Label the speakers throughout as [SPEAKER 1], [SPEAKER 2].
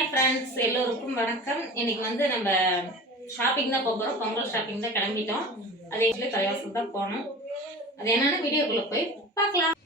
[SPEAKER 1] Hi friends எல்லோருக்கும் வணக்கம். இன்னைக்கு வந்து நம்ம ஷாப்பிங் தான் போக போகிறோம் பொங்கல் ஷாப்பிங் தான் கிளம்பிட்டோம். அதே இடத்துல தான் போனோம் அது என்னன்னு வீடியோக்குள்ளே போய் பார்க்கலாம்.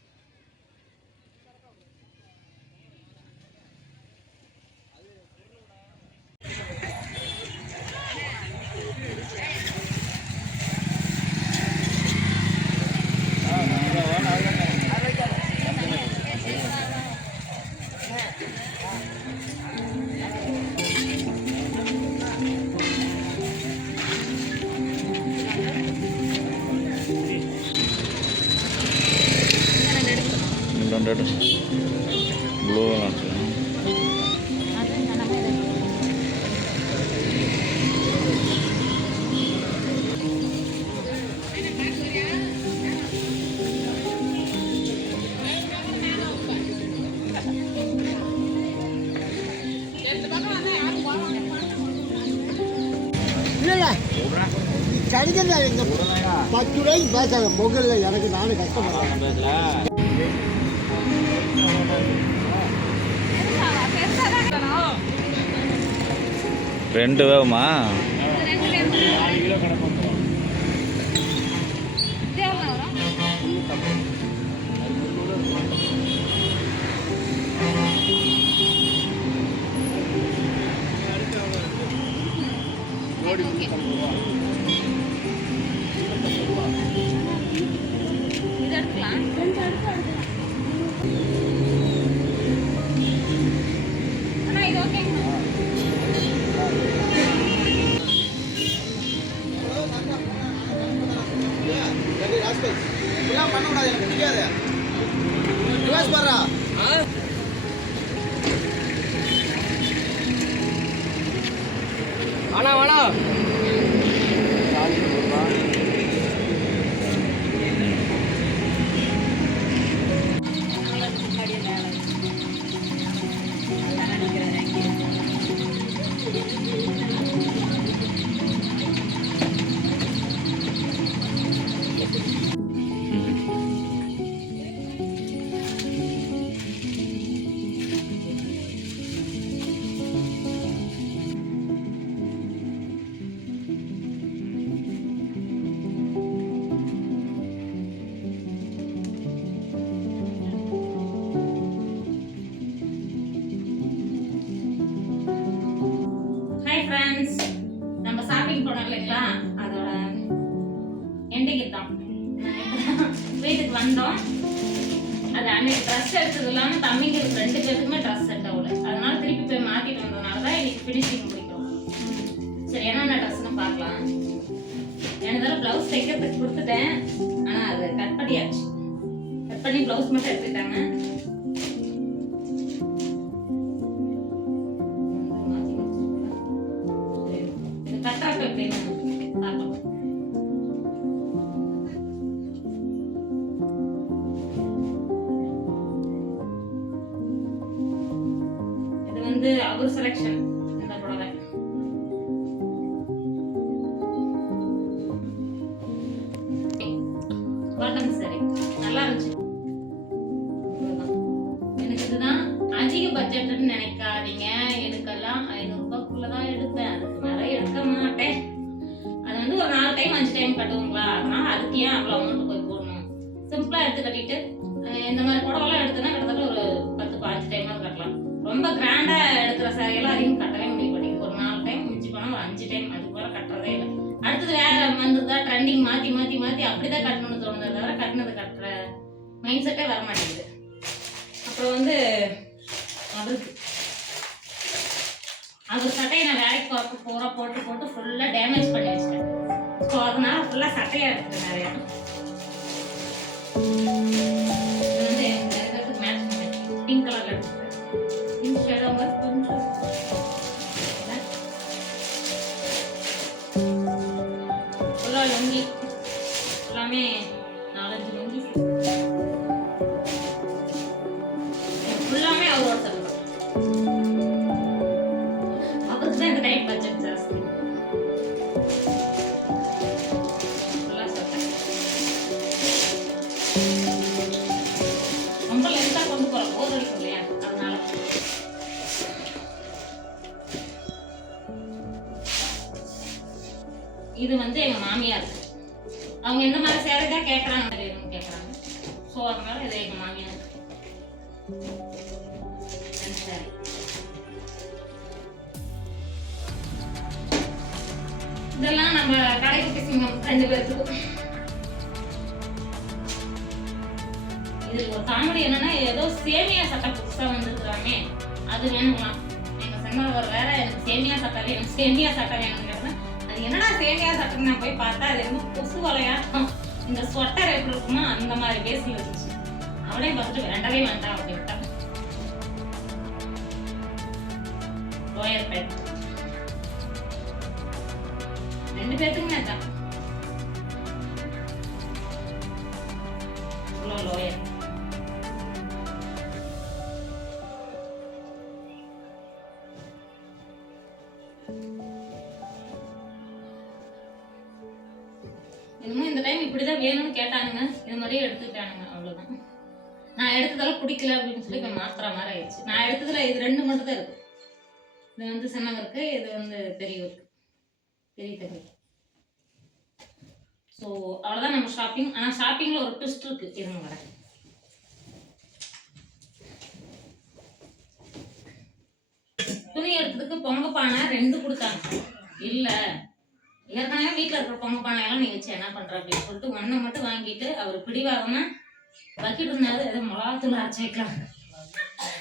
[SPEAKER 2] இல்லைல்ல. கிடைக்கிறதா இந்த பத்து ரூபாய்க்கு பேசாத. பொங்கல்ல எனக்கு நானும் கஷ்டப்படுறேன்.
[SPEAKER 3] రెండు கோடி
[SPEAKER 1] இது எடுக்கலாம் ரெண்டு அடுத்து அடுத்து இப்படிலாம்
[SPEAKER 2] பண்ணக்கூடாது எனக்கு பிடிக்காது. ரிவர்ஸ் பாடுறா
[SPEAKER 1] எண்டிங் தான் வீட்டுக்கு வந்தோம். அது அன்னைக்கு ட்ரெஸ் எடுத்தது இல்லாமல் தம்பிங்களுக்கு ரெண்டு பேருக்குமே ட்ரெஸ் செட் ஆகல அதனால திருப்பி போய் மாட்டிட்டு வந்ததுனால தான் இன்னைக்கு ஃபினிஷிங் முடிக்கும் சரி என்னென்ன ட்ரெஸ்னு பார்க்கலாம். எனக்கு தடவை ப்ளவுஸ் தைக்கிறதுக்கு கொடுத்துட்டேன். ஆனால் அது கட் பண்ணியாச்சு. கட் பண்ணி ப்ளவுஸ் மட்டும் எடுத்துட்டாங்க வந்து அவர் செலெக்ஷன் இந்த புடவை காட்டன் சரி நல்லா இருந்துச்சு. எனக்கு இதுதான் அதிக பட்ஜெட்னு நினைக்காதீங்க. எனக்கெல்லாம் ஐநூறுரூபாக்குள்ள தான் எடுப்பேன் அதுக்கு மேலே எடுக்க மாட்டேன். அது வந்து ஒரு நாலு டைம் அஞ்சு டைம் கட்டுவோங்களா? அதனால அதுக்கு ஏன் அவ்வளோ அமௌண்ட் போய் போடணும்? சிம்பிளாக எடுத்து கட்டிட்டு இந்த மாதிரி புடவெல்லாம் எடுத்தோன்னா கிட்டத்தட்ட ரொம்ப கிராண்டாக எடுக்கிற சாரியெல்லாம் அதிகம் கட்டவே முடியும் மாட்டேங்குது ஒரு நாலு டைம் மிஞ்சி போனால் ஒரு அஞ்சு டைம் அதுக்கு மேலே கட்டுறதே இல்லை. அடுத்தது வேற வந்ததா ட்ரெண்டிங் மாற்றி மாற்றி மாற்றி அப்படிதான் கட்டணும்னு தோணுது தவிர கட்டினது கட்டுற மைண்ட் செட்டே வர மாட்டேங்குது அப்புறம் வந்து அவருக்கு அவர் சட்டையை நான் வேலைக்கு போகிறப்ப பூரா போட்டு போட்டு ஃபுல்லாக டேமேஜ் பண்ணி வச்சிட்டேன். ஸோ அதனால ஃபுல்லாக சட்டையாக இருக்குது நிறையா. இது வந்து எங்க மாமியார். அவங்க எந்த மாதிரி சேலை தான் கேட்கறாங்க கேட்கறாங்க ஸோ அதனால இது எங்க மாமியார். சரி இதெல்லாம் நம்ம கடைக்குட்டி சிங்கம் ரெண்டு பேருக்கு. இது ஒரு காமெடி என்னன்னா ஏதோ சேமியா சட்டை புதுசா வந்திருக்கிறாமே. அது வேணுமா? எங்க சொன்னவர் வேற எனக்கு சேமியா சட்டை வேணும் சேமியா சட்டை வேணுங்க அது என்னடா சேமியா சட்டம் நான் போய் பார்த்தா அது என்ன கொசு வலையாட்டம் இந்த ஸ்வெட்டர் எப்படி இருக்குமோ அந்த மாதிரி பேசி வச்சுச்சு அவளே பார்த்துட்டு வேண்டவே வேண்டாம் அப்படின்ட்டா. லோயர் பேண்ட் ரெண்டு பேர்த்துக்குமே அதான். இப்படிதான் வேணும்னு கேட்டானுங்க. இது மாதிரியே எடுத்துக்கிட்டானுங்க. அவ்வளவுதான். நான் எடுத்ததெல்லாம் பிடிக்கல அப்படின்னு சொல்லி கொஞ்சம் மாதிரி ஆயிடுச்சு. நான் எடுத்ததுல இது ரெண்டு மட்டும் தான் இருக்கு. இது வந்து சின்னவருக்கு இது வந்து பெரியவருக்கு பெரிய தகவல் ஸோ அவ்வளோதான் நம்ம ஷாப்பிங் ஆனால் ஷாப்பிங்கில் ஒரு ட்விஸ்ட் இருக்கு. இருங்க வரேன். துணி எடுத்ததுக்கு பொங்க பானை ரெண்டு கொடுத்தாங்க. இல்லை. ஏற்கனவே வீட்டில் இருக்கிற பொங்க பானையெல்லாம் நீ வச்சு என்ன பண்ற அப்படின்னு சொல்லிட்டு ஒன்றை மட்டும் வாங்கிட்டு அவர் பிடிவாதமா பக்கெட் இருந்தாரு. ஏதோ மிளகாத்தூள் அரைச்சி வைக்கலாம்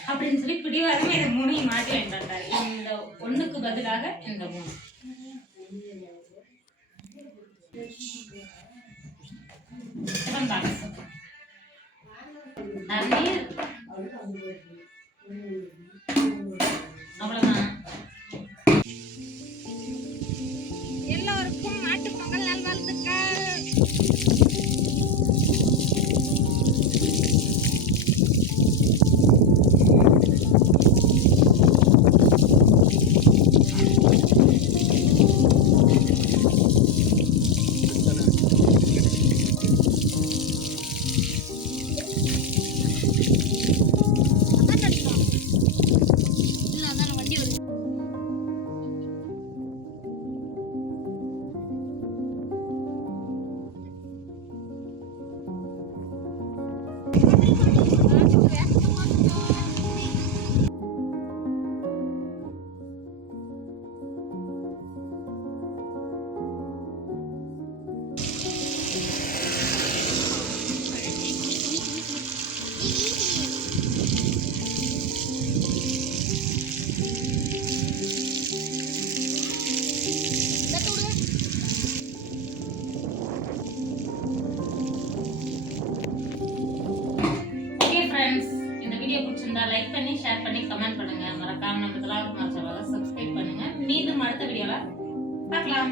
[SPEAKER 1] அப்படின்னு சொல்லி பிடிவாதமே இந்த மூணையும் மாற்றி வாங்கிட்டாரு இந்த ஒண்ணுக்கு பதிலாக இந்த மூணு. Seven நிறைய லைக் பண்ணி ஷேர் பண்ணி கமெண்ட் பண்ணுங்க. மறக்காம நம்ம இதெல்லாம் சப்ஸ்கிரைப் பண்ணுங்க. மீண்டும் அடுத்த வீடியோல பார்க்கலாம்.